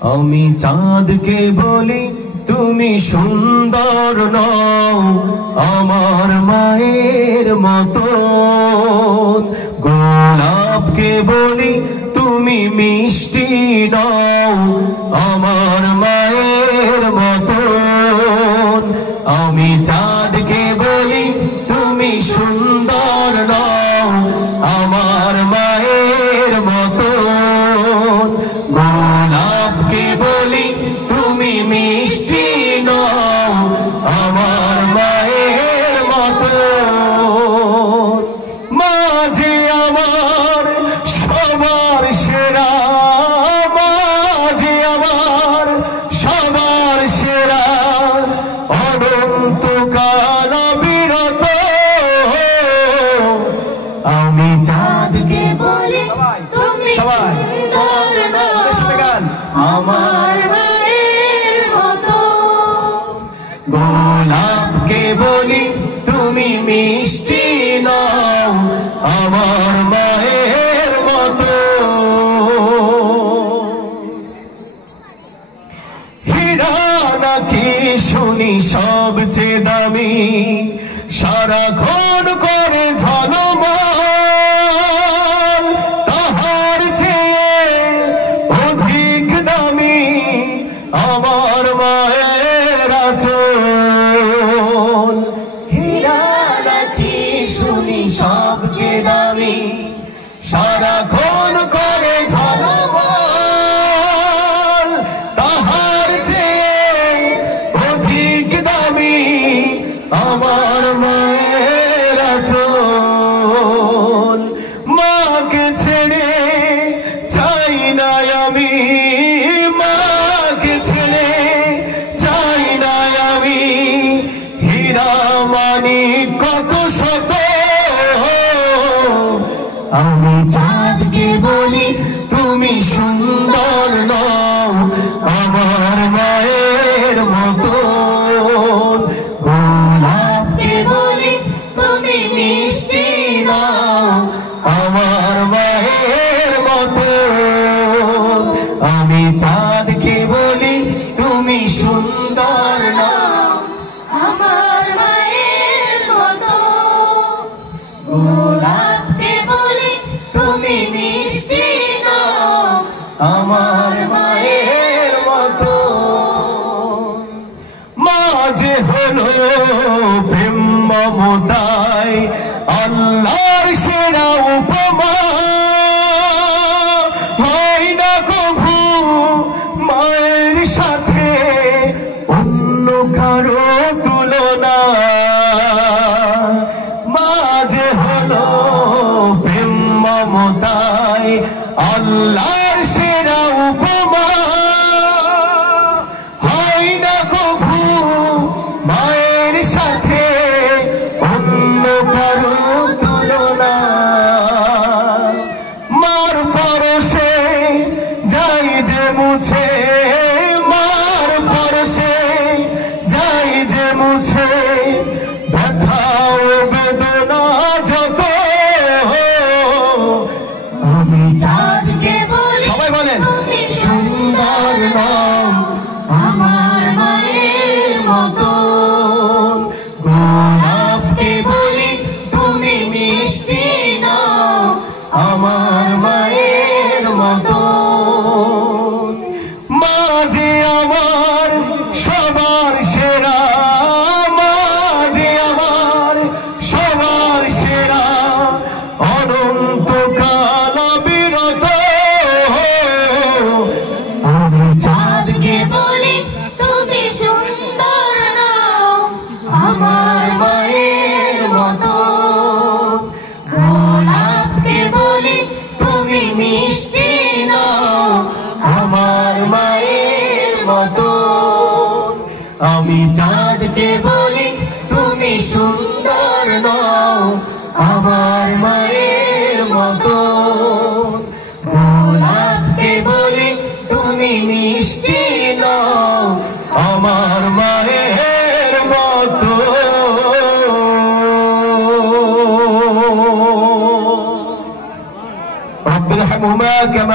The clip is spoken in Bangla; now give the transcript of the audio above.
আমি চাঁদকে বলি তুমি সুন্দর নও আমার মায়ের মতো, গোলাপকে বলি তুমি মিষ্টি নও আমার মায়ের মতো। আমি চাঁদকে বলি তুমি সুন্দর নও আমার মায়ের মতো, গোলাপকে বলি তুমি মিষ্টি নও আমার মায়ের মতো। মাঝে আমার সবার সেরা, মাঝে আমার সবার সেরা, অনন্তকাল বিরত। আমি চাঁদকে বলি তুমি সুন্দর নও আমার মায়ের মতো, গোলাপকে বলি তুমি মিষ্টি নও আমার মায়ের মতো। হীরা নাকি শুনি সবচেয়ে দামি, সারাক্ষণ করে ঝলমল, তাহার চেয়ে অধিক দামি আমার মায়ের আঁচল। হীরা নাকি শুনি সবচেয়ে দামি, সারাক্ষণ করে ঝলমল, তাহার চেয়ে অধিক দামি আমার মায়ের আঁচল। মাকে ছেড়ে চাই না আমি, মাকে ছেড়ে চাই না আমি, হীরা মানিক কত শত। আমি চাঁদকে বলি তুমি সুন্দর নও আমার মায়ের মতো, গোলাপকে বলি তুমি মিষ্টি নও আমার মায়ের মতো। আমি চাঁদকে বলি তুমি সুন্দর নও আমার মায়ের মতো, গোলাপকে বলি তুমি মিষ্টি নও আমার মায়ের মতো। মাঝে হলো প্রেম মমতায় আল্লাহর সেরা উপমা, হয় না কভু মায়ের সাথে অন্য কারো তুলনা। মাঝে হলো প্রেম মমতায় আল্লাহর সেরা উপমা, হয় না কভু মায়ের সাথে অন্য কারো তুলনা। মার পরশে যাই যে মুছে, মার পরশে যাই যে মুছে, ব্যথা ও বেদনা যত। আমি চাঁদকে বলি সবাই বলেন তুমি সুন্দর নও আমার মায়ের মতো, গোলাপকে বলি তুমি মিষ্টি নও আমার মায়ের মতো। মাঝে আমার সবার সেরা, মাঝে আমার সবার সেরা, অনন্তকাল বিরত। আমি চাঁদকে বলি তুমি সুন্দর নও আমার মায়ের মতো, গোলাপকে বলি তুমি মিষ্টি নও আমার মায়ের মতো। আমি চাঁদকে বলি তুমি সুন্দর নও আমার মায়ের মতো, গোলাপকে বলি তুমি মিষ্টি নও আমার মায়ের মতো। রব্বিরহামহুমা কামা